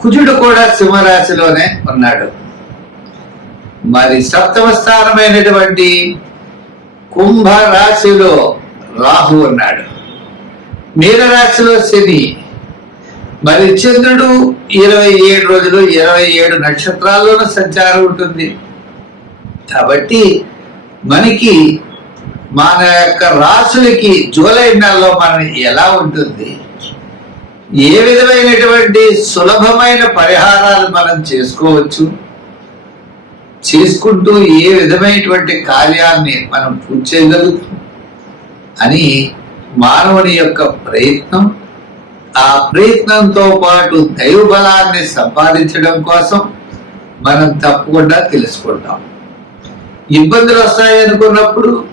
కుజుడు కూడా సింహరాశిలోనే ఉన్నాడు. మరి సప్తమ స్థానమైనటువంటి కుంభ రాశిలో రాహు ఉన్నాడు. మీనరాశిలో శని మరి చంద్రుడు ఇరవై ఏడు రోజులు ఇరవై ఏడు నక్షత్రాల్లోనూ సంచారం ఉంటుంది. కాబట్టి మనకి మన యొక్క రాసులకి జూలై నెలలో మన ఎలా ఉంటుంది? ఏ విధమైనటువంటి సులభమైన పరిహారాలు మనం చేసుకోవచ్చు? చేసుకుంటూ ఏ విధమైనటువంటి కార్యాన్ని మనం పూర్తి చేయగలుగుతాం? అని మానవుని యొక్క ప్రయత్నం ఆ ప్రయత్నంతో పాటు దైవ బలాన్ని సంపాదించడం కోసం మనం తప్పకుండా తెలుసుకుంటాం. ఇబ్బందులు వస్తాయి అనుకున్నప్పుడు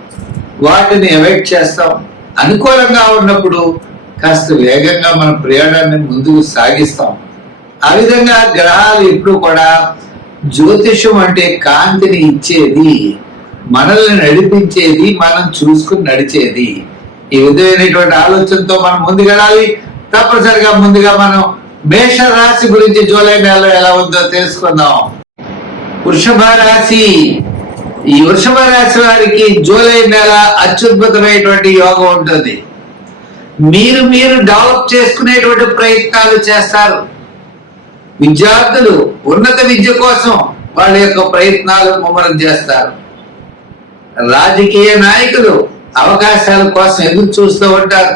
వాటిని అవాయిడ్ చేస్తాం. అనుకూలంగా ఉన్నప్పుడు కాస్త వేగంగా మన ప్రయాణాన్ని ముందుకు సాగిస్తాం. ఆ విధంగా గ్రహాలు ఎప్పుడు కూడా జ్యోతిషం అంటే కాంతిని ఇచ్చేది మనల్ని నడిపించేది మనం చూసుకుని నడిచేది. ఈ విధమైనటువంటి ఆలోచనతో మనం ముందుకెళ్ళాలి తప్పనిసరిగా ముందుగా మనం మేష రాశి గురించి జూలై నెలలో ఎలా ఉందో తెలుసుకుందాం. వృషభ రాశి. ఈ వృషభ రాశి వారికి జూలై నెల అత్యద్భుతమైనటువంటి యోగం ఉంటుంది. మీరు మీరు డెవలప్ చేసుకునేటువంటి ప్రయత్నాలు చేస్తారు. విద్యార్థులు ఉన్నత విద్య కోసం వాళ్ళ యొక్క ప్రయత్నాలు ముమ్మరం చేస్తారు. రాజకీయ నాయకులు అవకాశాల కోసం ఎదురు చూస్తూ ఉంటారు.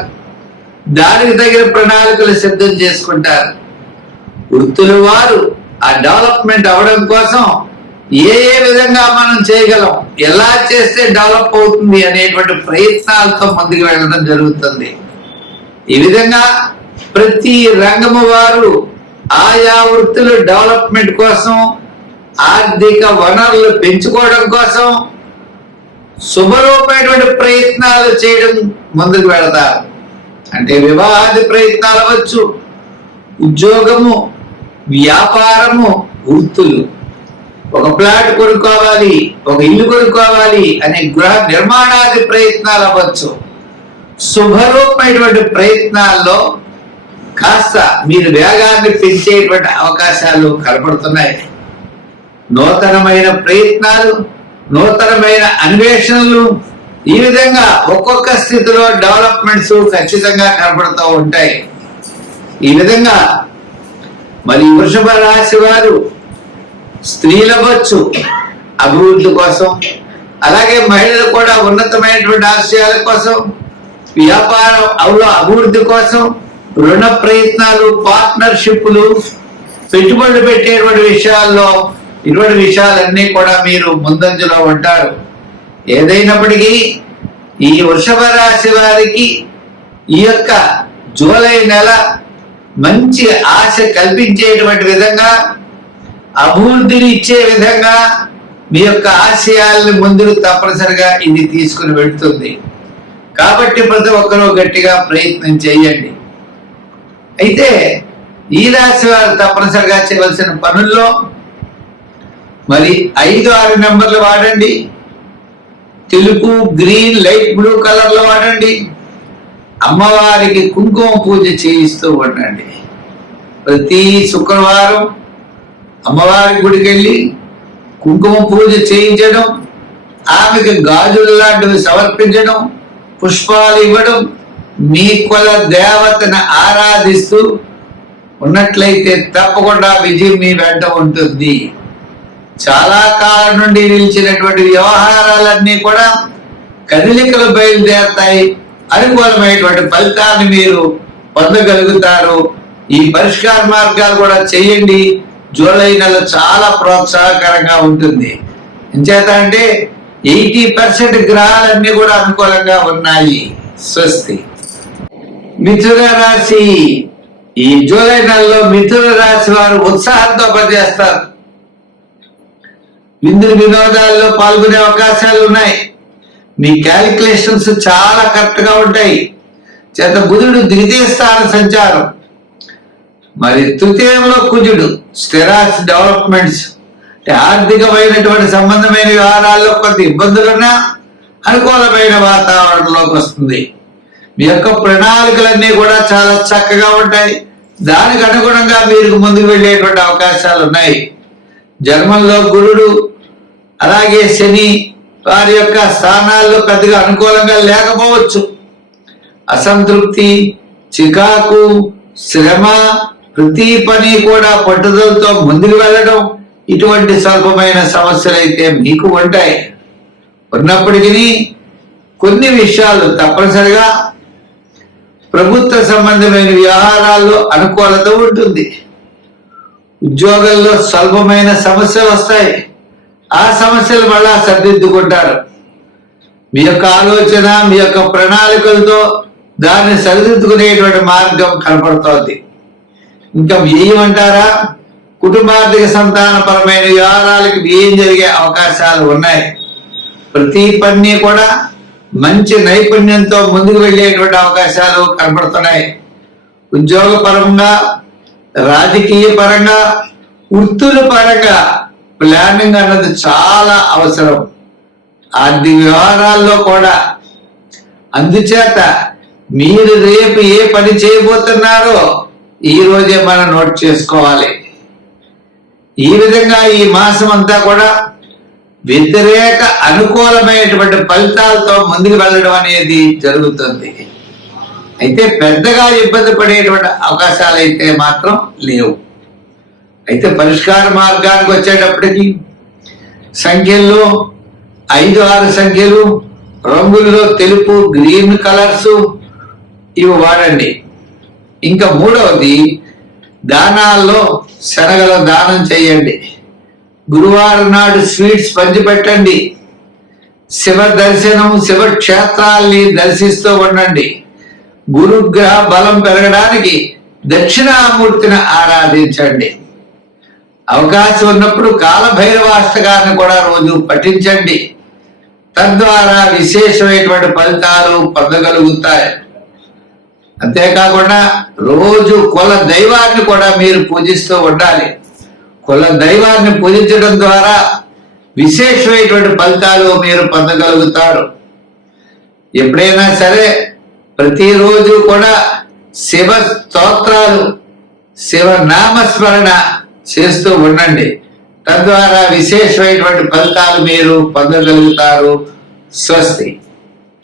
దానికి తగిన ప్రణాళికలు సిద్ధం చేసుకుంటారు. వృత్తుల వారు ఆ డెవలప్మెంట్ అవడం కోసం ఏ ఏ విధంగా మనం చేయగలం ఎలా చేస్తే డెవలప్ అవుతుంది అనేటువంటి ప్రయత్నాలతో ముందుకు వెళ్ళడం జరుగుతుంది. ఈ విధంగా ప్రతి రంగము వారు ఆయా వృత్తుల డెవలప్మెంట్ కోసం ఆర్థిక వనరులు పెంచుకోవడం కోసం శుభరూపమైనటువంటి ప్రయత్నాలు చేయడం ముందుకు వెళతారు. అంటే వివాహాది ప్రయత్నాలు అవ్వచ్చు ఉద్యోగము వ్యాపారము వృత్తులు. ఒక ప్లాట్ కొనుక్కోవాలి ఒక ఇల్లు కొనుక్కోవాలి అనే గృహ నిర్మాణాది ప్రయత్నాలు అవ్వచ్చు. శుభరూపమైనటువంటి ప్రయత్నాల్లో కాస్త మీరు వేగాన్ని పెంచేటువంటి అవకాశాలు కనపడుతున్నాయి. నూతనమైన ప్రయత్నాలు నూతనమైన అన్వేషణలు ఈ విధంగా ఒక్కొక్క స్థితిలో డెవలప్మెంట్స్ ఖచ్చితంగా కనపడుతూ ఉంటాయి. ఈ విధంగా మరి వృషభ రాశి వారు స్త్రీలవచ్చు అభివృద్ధి కోసం అలాగే మహిళలు కూడా ఉన్నతమైనటువంటి ఆశయాల కోసం వ్యాపారం అవులో అభివృద్ధి కోసం రుణ ప్రయత్నాలు పార్ట్నర్షిప్లు పెట్టుబడులు పెట్టేటువంటి విషయాల్లో ఇటువంటి విషయాలన్నీ కూడా మీరు ముందంజలో ఉంటారు. ఏదైనప్పటికీ ఈ వృషభ రాశి వారికి ఈ యొక్క జూలై నెల మంచి ఆశ కల్పించేటువంటి విధంగా అభివృద్ధిని ఇచ్చే విధంగా మీ యొక్క ఆశయాల్ని ముందుకు తప్పనిసరిగా ఇది తీసుకుని వెళుతుంది. కాబట్టి ప్రతి ఒక్కరూ గట్టిగా ప్రయత్నం చేయండి. అయితే ఈ రాశి వారు తప్పనిసరిగా చేయవలసిన పనుల్లో మరి ఐదు ఆరు నెంబర్లు వాడండి. తెలుపు గ్రీన్ లైట్ బ్లూ కలర్లో వాడండి. అమ్మవారికి కుంకుమ పూజ చేయిస్తూ ఉండండి. ప్రతి శుక్రవారం అమ్మవారి గుడికి వెళ్ళి కుంకుమ పూజ చేయించడం ఆమెకి గాజులు లాంటివి సమర్పించడం పుష్పాలు ఇవ్వడం మీ కుల దేవతను ఆరాధిస్తూ ఉన్నట్లయితే తప్పకుండా విజయం మీ వెంట ఉంటుంది. చాలా కాలం నుండి నిలిచినటువంటి వ్యవహారాలన్నీ కూడా కదలికలు బయలుదేరతాయి. అనుకూలమైనటువంటి ఫలితాన్ని మీరు పొందగలుగుతారు. ఈ పరిష్కార మార్గాలు కూడా చేయండి. జూలై నెల చాలా ప్రోత్సాహకరంగా ఉంటుంది. ఎంచేత అంటే ఎయిటీ పర్సెంట్ గ్రహాలన్నీ కూడా అనుకూలంగా ఉన్నాయి. స్వస్తి. మిథున రాశి. ఈ జూలై నెలలో మిథున రాశి వారు ఉత్సాహంతో పనిచేస్తారు. విందులు వినోదాల్లో పాల్గొనే అవకాశాలు ఉన్నాయి. మీ క్యాలిక్యులేషన్స్ చాలా కరెక్ట్గా ఉంటాయి. చేత బుధుడు ద్వితీయ స్థాన సంచారం. మరి తృతీయంలో కుజుడు స్థిరాస్ డెవలప్మెంట్స్. అంటే ఆర్థికమైనటువంటి సంబంధమైన వ్యవహారాల్లో కొంత ఇబ్బందులున్నా అనుకూలమైన వాతావరణంలోకి వస్తుంది. మీ యొక్క ప్రణాళికలన్నీ కూడా చాలా చక్కగా ఉంటాయి. దానికి అనుగుణంగా మీరు ముందుకు వెళ్ళేటువంటి అవకాశాలు ఉన్నాయి. జన్మంలో గురుడు అలాగే శని వారి యొక్క స్థానాల్లో పెద్దగా అనుకూలంగా లేకపోవచ్చు. అసంతృప్తి చికాకు శ్రమ ప్రతి పని కూడా పట్టుదలతో ముందుకు వెళ్ళడం ఇటువంటి స్వల్పమైన సమస్యలు అయితే మీకు ఉంటాయి. ఉన్నప్పటికీ కొన్ని విషయాలు తప్పనిసరిగా ప్రభుత్వ సంబంధమైన వ్యవహారాల్లో అనుకూలత ఉంటుంది. ఉద్యోగంలో స్వల్పమైన సమస్యలు వస్తాయి. ఆ సమస్యలు మళ్ళా సరిదిద్దుకుంటారు. మీ యొక్క ఆలోచన మీ యొక్క ప్రణాళికలతో దాన్ని సరిదిద్దుకునేటువంటి మార్గం కనపడుతోంది. ఇంకా వ్యయం కుటుంబార్థిక సంతానపరమైన వ్యవహారాలకు వ్యయం జరిగే అవకాశాలు ఉన్నాయి. ప్రతి పని కూడా మంచి నైపుణ్యంతో ముందుకు వెళ్ళేటువంటి అవకాశాలు కనపడుతున్నాయి ఉద్యోగ పరంగా రాజకీయ పరంగా వృత్తుల పరంగా ప్లానింగ్ అన్నది చాలా అవసరం. ఆర్థిక వ్యవహారాల్లో కూడా. అందుచేత మీరు రేపు ఏ పని చేయబోతున్నారో ఈ రోజే మనం నోట్ చేసుకోవాలి. ఈ విధంగా ఈ మాసం అంతా కూడా వ్యతిరేక అనుకూలమైనటువంటి ఫలితాలతో ముందుకు వెళ్ళడం అనేది జరుగుతుంది. అయితే పెద్దగా ఇబ్బంది పడేటువంటి అవకాశాలు అయితే మాత్రం లేవు. అయితే పరిష్కార మార్గానికి వచ్చేటప్పటికి సంఖ్యల్లో ఐదు ఆరు సంఖ్యలు రంగుల్లో తెలుపు గ్రీన్ కలర్స్ ఇవి వాడండి. ఇంకా మూడవది దానాల్లో శనగల దానం చేయండి. గురువారం నాడు స్వీట్స్ పంచిపెట్టండి. శివ దర్శనం శివ క్షేత్రాల్ని దర్శిస్తూ ఉండండి. గురుగ్రహ బలం పెరగడానికి దక్షిణామూర్తిని ఆరాధించండి. అవకాశం ఉన్నప్పుడు కాలభైరవాష్టకాన్ని కూడా రోజు పఠించండి. తద్వారా విశేషమైనటువంటి ఫలితాలు పొందగలుగుతాయి. అంతేకాకుండా రోజు కుల దైవాన్ని కూడా మీరు పూజిస్తూ ఉండాలి. కుల దైవాన్ని పూజించడం ద్వారా విశేషమైనటువంటి ఫలితాలు మీరు పొందగలుగుతారు. ఎప్పుడైనా సరే ప్రతిరోజు కూడా శివ స్తోత్రాలు శివ నామస్మరణ చేస్తూ ఉండండి. తద్వారా విశేషమైనటువంటి ఫలితాలు మీరు పొందగలుగుతారు. స్వస్తి.